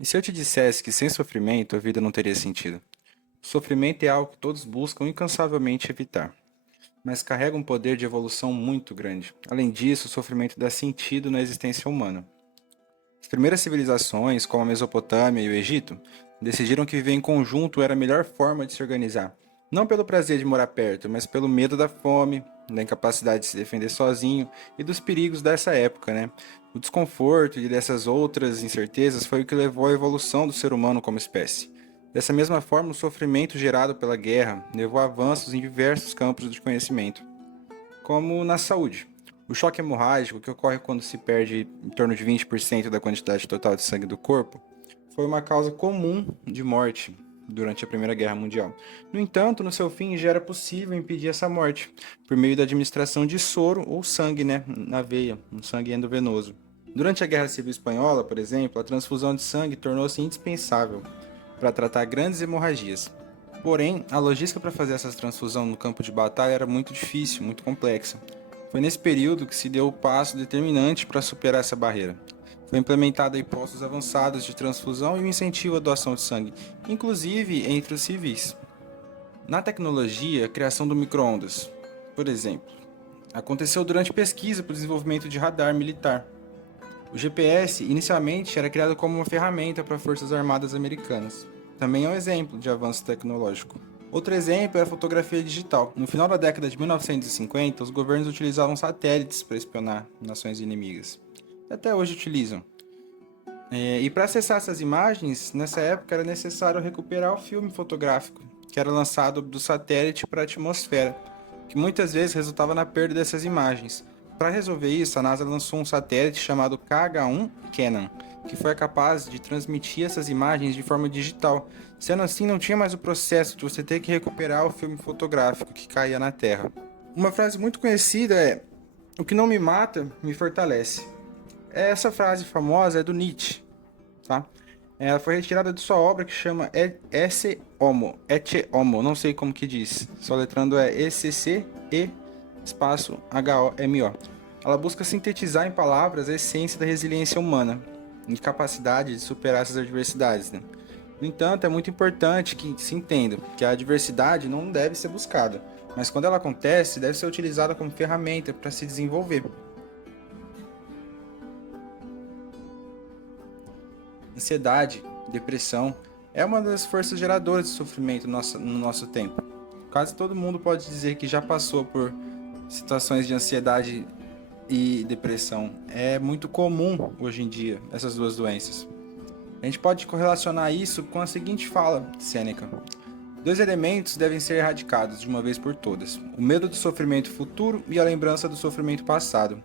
E se eu te dissesse que sem sofrimento a vida não teria sentido? O sofrimento é algo que todos buscam incansavelmente evitar, mas carrega um poder de evolução muito grande. Além disso, o sofrimento dá sentido na existência humana. As primeiras civilizações, como a Mesopotâmia e o Egito, decidiram que viver em conjunto era a melhor forma de se organizar. Não pelo prazer de morar perto, mas pelo medo da fome, da incapacidade de se defender sozinho e dos perigos dessa época, né? O desconforto e dessas outras incertezas foi o que levou à evolução do ser humano como espécie. Dessa mesma forma, o sofrimento gerado pela guerra levou a avanços em diversos campos de conhecimento, como na saúde. O choque hemorrágico, que ocorre quando se perde em torno de 20% da quantidade total de sangue do corpo, foi uma causa comum de morte durante a Primeira Guerra Mundial. No entanto, no seu fim já era possível impedir essa morte por meio da administração de soro ou sangue, né, na veia, um sangue endovenoso. Durante a Guerra Civil Espanhola, por exemplo, a transfusão de sangue tornou-se indispensável para tratar grandes hemorragias. Porém, a logística para fazer essa transfusão no campo de batalha era muito difícil, muito complexa. Foi nesse período que se deu o passo determinante para superar essa barreira. Foi implementada postos avançados de transfusão e o incentivo à doação de sangue, inclusive entre os civis. Na tecnologia, a criação do micro-ondas, por exemplo, aconteceu durante pesquisa para o desenvolvimento de radar militar. O GPS inicialmente era criado como uma ferramenta para forças armadas americanas. Também é um exemplo de avanço tecnológico. Outro exemplo é a fotografia digital. No final da década de 1950, os governos utilizavam satélites para espionar nações inimigas. Até hoje utilizam. E para acessar essas imagens, nessa época era necessário recuperar o filme fotográfico, que era lançado do satélite para a atmosfera, que muitas vezes resultava na perda dessas imagens. Para resolver isso, a NASA lançou um satélite chamado KH-1 Cannon, que foi capaz de transmitir essas imagens de forma digital. Sendo assim, não tinha mais o processo de você ter que recuperar o filme fotográfico que caía na Terra. Uma frase muito conhecida é: "O que não me mata, me fortalece". Essa frase famosa é do Nietzsche, tá? Ela foi retirada de sua obra que chama Ecce Homo, Ecce Homo, não sei como que diz, só letrando é ECCE espaço HOMO. Ela busca sintetizar em palavras a essência da resiliência humana e capacidade de superar essas adversidades, né? No entanto, é muito importante que se entenda que a adversidade não deve ser buscada, mas quando ela acontece, deve ser utilizada como ferramenta para se desenvolver. Ansiedade, depressão, é uma das forças geradoras de sofrimento no nosso tempo. Quase todo mundo pode dizer que já passou por situações de ansiedade e depressão. É muito comum hoje em dia essas duas doenças. A gente pode correlacionar isso com a seguinte fala de Sêneca: dois elementos devem ser erradicados de uma vez por todas: o medo do sofrimento futuro e a lembrança do sofrimento passado,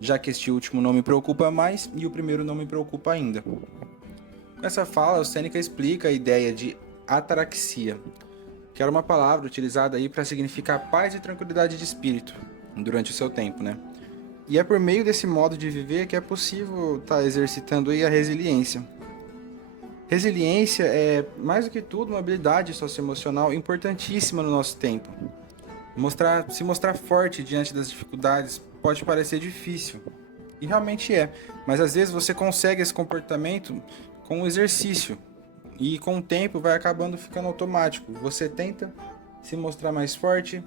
já que este último não me preocupa mais e o primeiro não me preocupa ainda. Com essa fala, o Sêneca explica a ideia de ataraxia, que era uma palavra utilizada aí para significar paz e tranquilidade de espírito durante o seu tempo, né? E é por meio desse modo de viver que é possível estar exercitando aí a resiliência. Resiliência é, mais do que tudo, uma habilidade socioemocional importantíssima no nosso tempo. Se mostrar forte diante das dificuldades pode parecer difícil, e realmente é, mas às vezes você consegue esse comportamento com o exercício, e com o tempo vai acabando ficando automático. Você tenta se mostrar mais forte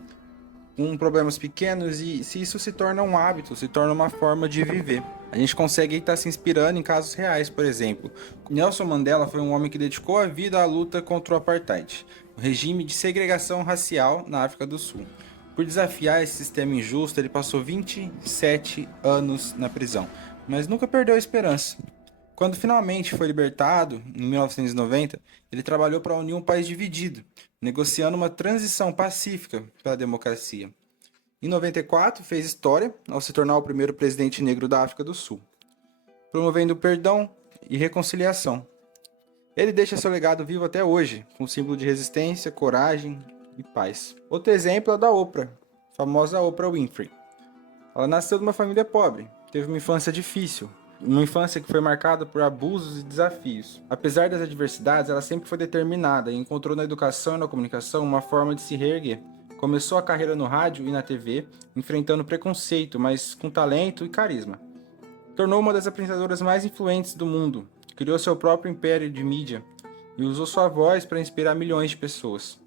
com problemas pequenos e se isso se torna um hábito, se torna uma forma de viver. A gente consegue estar se inspirando em casos reais, por exemplo. Nelson Mandela foi um homem que dedicou a vida à luta contra o apartheid, o regime de segregação racial na África do Sul. Por desafiar esse sistema injusto, ele passou 27 anos na prisão, mas nunca perdeu a esperança. Quando finalmente foi libertado, em 1990, ele trabalhou para unir um país dividido, negociando uma transição pacífica pela democracia. Em 94, fez história ao se tornar o primeiro presidente negro da África do Sul, promovendo perdão e reconciliação. Ele deixa seu legado vivo até hoje, com símbolo de resistência, coragem e paz. Outro exemplo é o da Oprah, a famosa Oprah Winfrey. Ela nasceu de uma família pobre, teve uma infância difícil, uma infância que foi marcada por abusos e desafios. Apesar das adversidades, ela sempre foi determinada e encontrou na educação e na comunicação uma forma de se reerguer. Começou a carreira no rádio e na TV, enfrentando preconceito, mas com talento e carisma. Tornou uma das apresentadoras mais influentes do mundo, criou seu próprio império de mídia e usou sua voz para inspirar milhões de pessoas.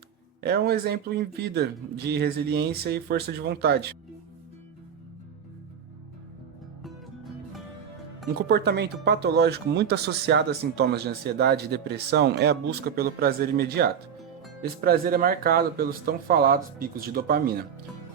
É um exemplo em vida de resiliência e força de vontade. Um comportamento patológico muito associado a sintomas de ansiedade e depressão é a busca pelo prazer imediato. Esse prazer é marcado pelos tão falados picos de dopamina.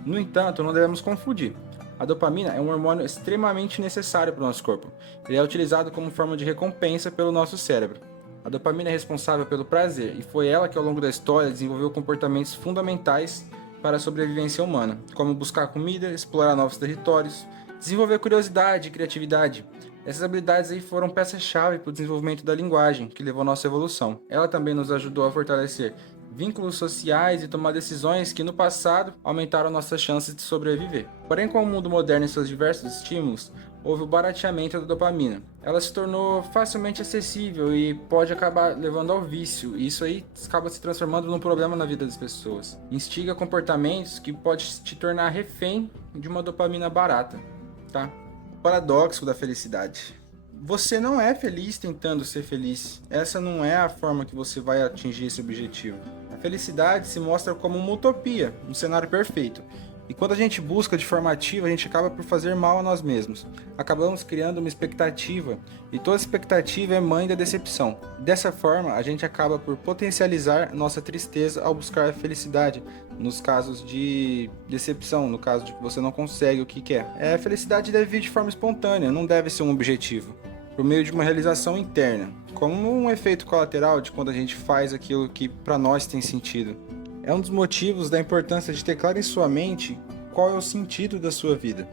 No entanto, não devemos confundir. A dopamina é um hormônio extremamente necessário para o nosso corpo. Ele é utilizado como forma de recompensa pelo nosso cérebro. A dopamina é responsável pelo prazer e foi ela que ao longo da história desenvolveu comportamentos fundamentais para a sobrevivência humana, como buscar comida, explorar novos territórios, desenvolver curiosidade e criatividade. Essas habilidades aí foram peça-chave para o desenvolvimento da linguagem, que levou à nossa evolução. Ela também nos ajudou a fortalecer vínculos sociais e tomar decisões que no passado aumentaram nossas chances de sobreviver. Porém, com o mundo moderno e seus diversos estímulos, houve o barateamento da dopamina. Ela se tornou facilmente acessível e pode acabar levando ao vício, e isso aí acaba se transformando num problema na vida das pessoas. Instiga comportamentos que pode te tornar refém de uma dopamina barata, tá? O paradoxo da felicidade. Você não é feliz tentando ser feliz. Essa não é a forma que você vai atingir esse objetivo. A felicidade se mostra como uma utopia, um cenário perfeito. E quando a gente busca de forma ativa, a gente acaba por fazer mal a nós mesmos. Acabamos criando uma expectativa, e toda expectativa é mãe da decepção. Dessa forma, a gente acaba por potencializar nossa tristeza ao buscar a felicidade, nos casos de decepção, no caso de que você não consegue o que quer. A felicidade deve vir de forma espontânea, não deve ser um objetivo, por meio de uma realização interna, como um efeito colateral de quando a gente faz aquilo que para nós tem sentido. É um dos motivos da importância de ter claro em sua mente qual é o sentido da sua vida.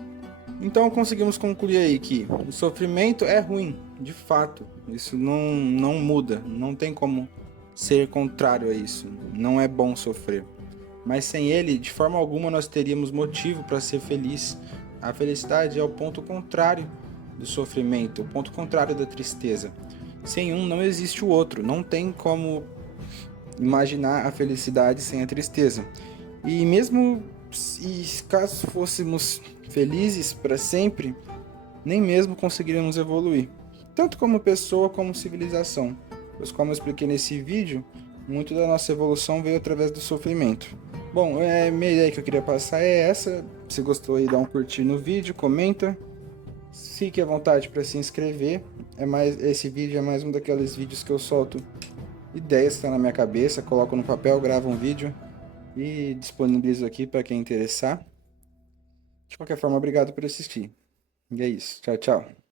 Então conseguimos concluir aí que o sofrimento é ruim, de fato. Isso não muda, não tem como ser contrário a isso. Não é bom sofrer. Mas sem ele, de forma alguma, nós teríamos motivo para ser feliz. A felicidade é o ponto contrário do sofrimento, o ponto contrário da tristeza. Sem um, não existe o outro. Não tem como imaginar a felicidade sem a tristeza. E mesmo caso fôssemos felizes para sempre, nem mesmo conseguiríamos evoluir, tanto como pessoa como civilização, pois como eu expliquei nesse vídeo, muito da nossa evolução veio através do sofrimento. Bom, a minha ideia que eu queria passar é essa. Se gostou aí, dá um curtir no vídeo, comenta, fique à vontade para se inscrever. Esse vídeo é mais um daqueles vídeos que eu solto ideias que estão na minha cabeça, coloco no papel, gravo um vídeo e disponibilizo aqui para quem interessar. De qualquer forma, obrigado por assistir. E é isso. Tchau, tchau.